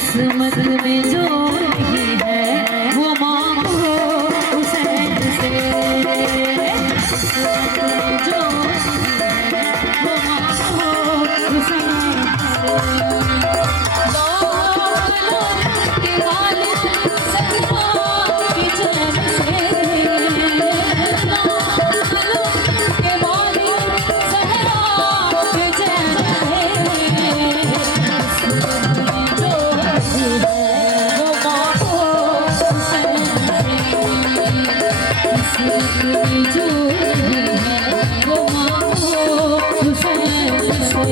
किस्मत में जो नहीं है वो मांगो हुसैन से। किस्मत में जो नहीं है वो मांगो हुसैन से। के गालिब सहरा के चैन से, के गालिब सहरा के चैन से। जो है वो मांगो हुसैन से।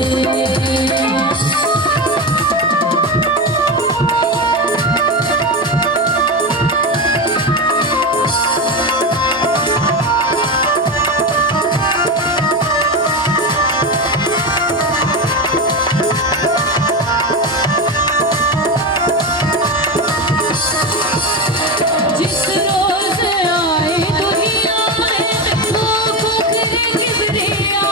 जिस रोज आई दुनिया में वो फुकरे किबरिया,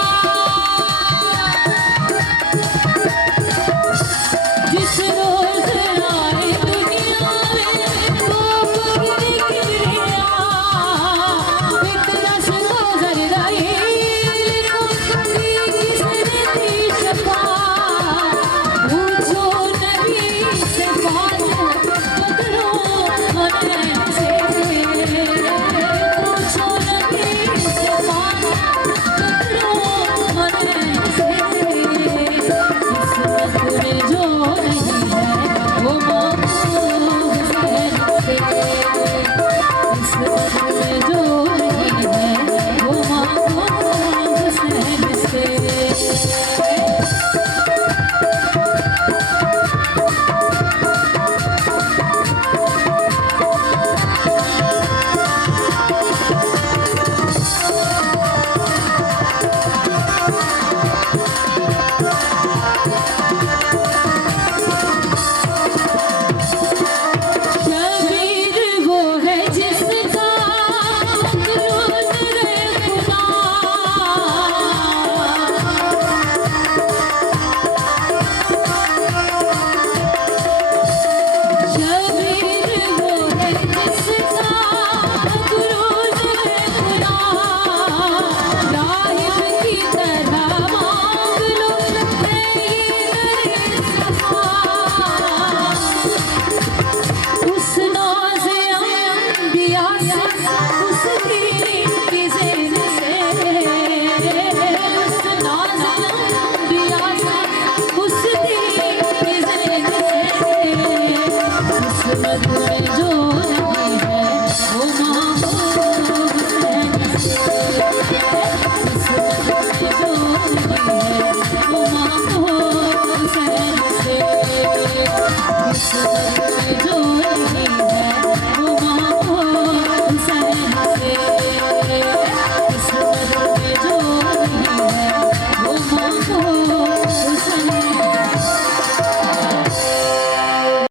जिस रोज आई दुनिया में वो फुकरे किबरिया। इतना शुरू जरदाई को किसने दी शफा, पूछो नबी से बात बदलो मने से। पूछो नबी से बात बदलो मने से। किस्मत में जो नहीं है वो मांगो हुसैन से। किस्मत में जो नहीं है वो मांगो हुसैन से। शबीर वो है जिसका रोज रे खुदा, शबीर वो है जिसका रोज रे खुदा। राहिब की तरह मांग लो उस नाज़े अंबिया से उसकी ज़ेन से। उस नाज़े अंबिया से उसकी ज़ेन से। किस्मत में जो नहीं है वो मांगो हुसैन से। किस्मत में जो नहीं है वो मांगो हुसैन से। किस्मत